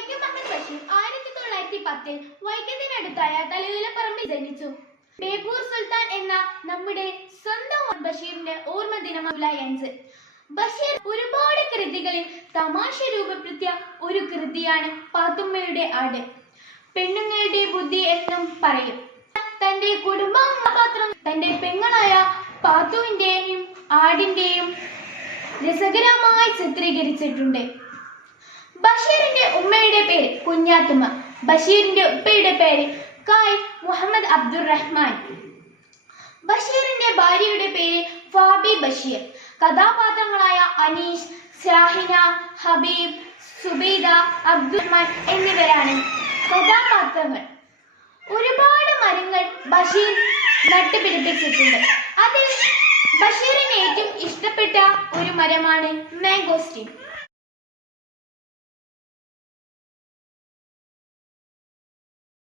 വൈക്കം മുഹമ്മദ് ബഷീർ ആയിരത്തി തൊള്ളായിരത്തി പത്തിൽ വൈക്കത്തിനടുത്തായ തലയിലപ്പറമ്പിൽ ജനിച്ചു. ബേപ്പൂർ സുൽത്താൻ എന്ന നമ്മുടെ സ്വന്തം ബഷീറിന്റെ ഓർമ്മ ദിനം ജൂലൈ അഞ്ച് ബഷീർ ഒരുപാട് കൃതികളിൽ തമാശ രൂപപ്പെടുത്തിയ ഒരു കൃതിയാണ് പാത്തുമ്മയുടെ ആട്. പെണ്ണുങ്ങളുടെ ബുദ്ധി എന്നും പറയും. തന്റെ കുടുംബം മാത്രം തന്റെ പെങ്ങളായ പാത്തുവിന്റെയും ആടിന്റെയും രസകരമായി ചിത്രീകരിച്ചിട്ടുണ്ട്. ബഷീറിന്റെ ഉമ്മയുടെ പേര്? കുഞ്ഞാത്തുമ്മ. ബഷീറിന്റെ ഉപ്പയുടെ പേര് കായ് മുഹമ്മദ് അബ്ദുൾ റഹ്മാൻ. ബഷീറിന്റെ ഭാര്യയുടെ പേര് ഫാബി ബഷീർ. കഥാപാത്രങ്ങളായ അനീഷ് സാഹിന ഹബീബ് സുബൈദ അബ്ദുറഹ്മാൻ എന്നിവരാണ് കഥാപാത്രങ്ങൾ. ഒരുപാട് മരങ്ങൾ ബഷീർ നട്ടുപിടിപ്പിച്ചിട്ടുണ്ട്. അതിൽ ബഷീറിന് ഏറ്റവും ഇഷ്ടപ്പെട്ട ഒരു മരമാണ് മാംഗോസ്റ്റീൻ